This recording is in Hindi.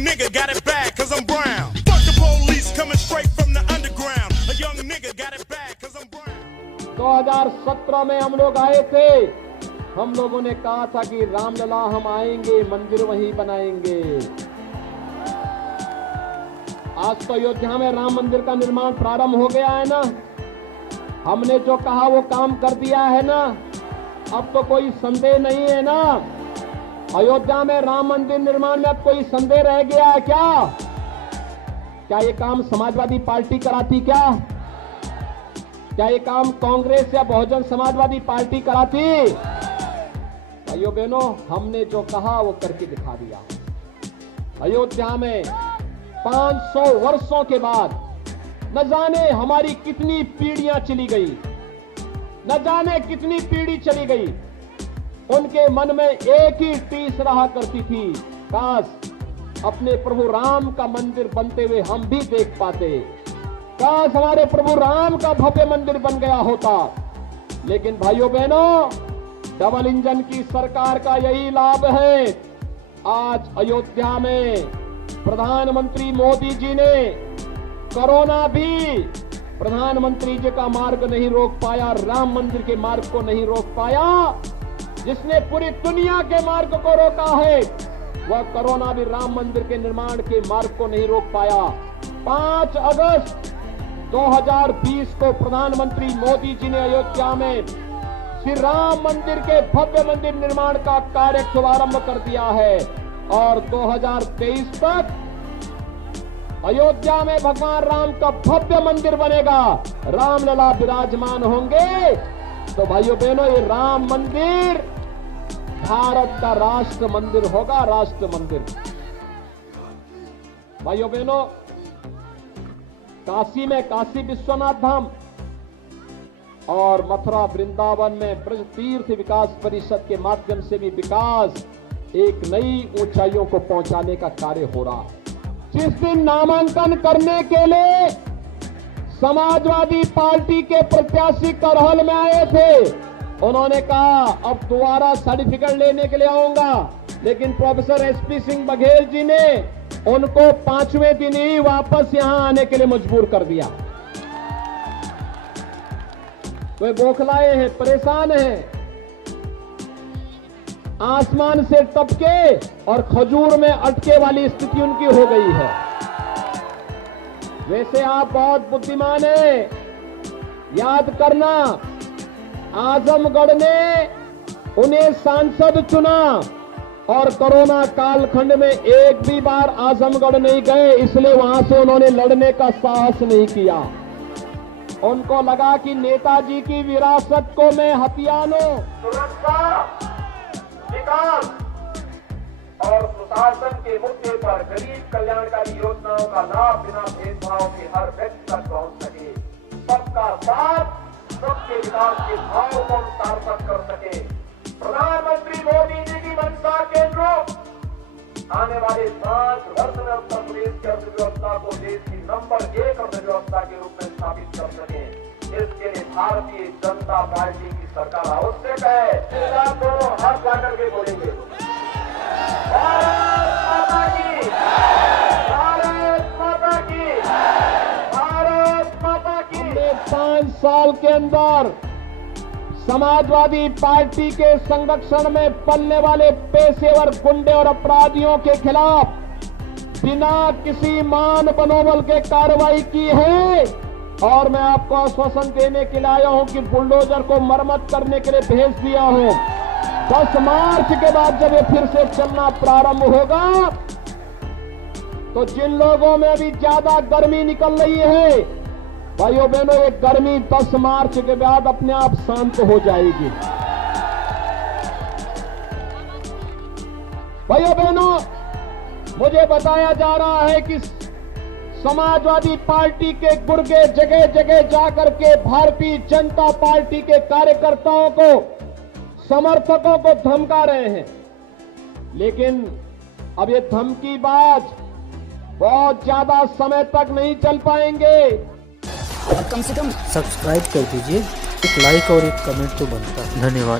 nigga got it bad cause I'm brown. Fuck the police coming straight from the underground. A young nigga got it bad cause I'm brown. 2017 में हम लोग आए थे, हम लोगों ने कहा था कि रामलला हम आएंगे, मंदिर वहीं बनाएंगे। आज तो अयोध्या में राम मंदिर का निर्माण प्रारंभ हो गया है ना। हमने जो कहा वो काम कर दिया है ना। अब तो कोई संदेह नहीं है ना। अयोध्या में राम मंदिर निर्माण में अब कोई संदेह रह गया है क्या? क्या ये काम समाजवादी पार्टी कराती? क्या ये काम कांग्रेस या बहुजन समाजवादी पार्टी कराती? भाइयों बहनों, हमने जो कहा वो करके दिखा दिया। अयोध्या में 500 वर्षों के बाद न जाने हमारी कितनी पीढ़ियां चली गई, न जाने कितनी पीढ़ी चली गई, उनके मन में एक ही टीस रहा करती थी, काश अपने प्रभु राम का मंदिर बनते हुए हम भी देख पाते, काश हमारे प्रभु राम का भव्य मंदिर बन गया होता। लेकिन भाइयों बहनों, डबल इंजन की सरकार का यही लाभ है। आज अयोध्या में प्रधानमंत्री मोदी जी ने कोरोना भी प्रधानमंत्री जी का मार्ग नहीं रोक पाया, राम मंदिर के मार्ग को नहीं रोक पाया। जिसने पूरी दुनिया के मार्ग को रोका है, वह कोरोना भी राम मंदिर के निर्माण के मार्ग को नहीं रोक पाया। 5 अगस्त 2020 को प्रधानमंत्री मोदी जी ने अयोध्या में श्री राम मंदिर के भव्य मंदिर निर्माण का कार्य शुभारंभ कर दिया है और 2023 तक अयोध्या में भगवान राम का भव्य मंदिर बनेगा, रामलला विराजमान होंगे। तो भाइयों बहनों, ये राम मंदिर भारत का राष्ट्र मंदिर होगा, राष्ट्र मंदिर। भाइयों बहनों, काशी में काशी विश्वनाथ धाम और मथुरा वृंदावन में ब्रज तीर्थ विकास परिषद के माध्यम से भी विकास एक नई ऊंचाइयों को पहुंचाने का कार्य हो रहा है। जिस दिन नामांकन करने के लिए समाजवादी पार्टी के प्रत्याशी करहल में आए थे, उन्होंने कहा अब दोबारा सर्टिफिकेट लेने के लिए आऊंगा, लेकिन प्रोफेसर एसपी सिंह बघेल जी ने उनको 5वें दिन ही वापस यहां आने के लिए मजबूर कर दिया। वे बौखलाए हैं, परेशान हैं, आसमान से टपके और खजूर में अटके वाली स्थिति उनकी हो गई है। वैसे आप बहुत बुद्धिमान हैं, याद करना, आजमगढ़ ने उन्हें सांसद चुना और कोरोना कालखंड में एक भी बार आजमगढ़ नहीं गए, इसलिए वहां से उन्होंने लड़ने का साहस नहीं किया। उनको लगा कि नेताजी की विरासत को मैं हथियारों, सुरक्षा, विकास और सुशासन के मुद्दे पर गरीब कल्याणकारी योजनाओं का लाभ बिना भेदभाव के हर व्यक्ति तक पहुंच सके, सबका साथ सबके विकास के भाव को सार्थक कर सके। प्रधानमंत्री मोदी जी की मंशा के अनुरूप आने वाले 5 वर्ष में उत्तर प्रदेश की अर्थव्यवस्था को देश की नंबर 1 अर्थव्यवस्था के रूप में स्थापित कर सके, इसके लिए भारतीय जनता पार्टी की सरकार आवश्यक है। आप दोनों हाथ लाकर के बोलेंगे, भारत माता की, भारत माता की, भारत माता की। हमने 5 साल के अंदर समाजवादी पार्टी के संरक्षण में पलने वाले पेशेवर गुंडे और अपराधियों के खिलाफ बिना किसी मान मनोबल के कार्रवाई की है और मैं आपको आश्वासन देने के लिए आया हूं कि बुलडोजर को मरम्मत करने के लिए भेज दिया हूं। 10 मार्च के बाद जब ये फिर से चलना प्रारंभ होगा तो जिन लोगों में अभी ज्यादा गर्मी निकल रही है, भाइयों बहनों, ये गर्मी 10 मार्च के बाद अपने आप शांत हो जाएगी। भाइयों बहनों, मुझे बताया जा रहा है कि समाजवादी पार्टी के गुर्गे जगह जगह जाकर के भारतीय जनता पार्टी के कार्यकर्ताओं को, समर्थकों को धमका रहे हैं, लेकिन अब ये धमकीबाज बहुत ज्यादा समय तक नहीं चल पाएंगे। कम से कम सब्सक्राइब कर दीजिए, एक लाइक और एक कमेंट तो बनता है। धन्यवाद।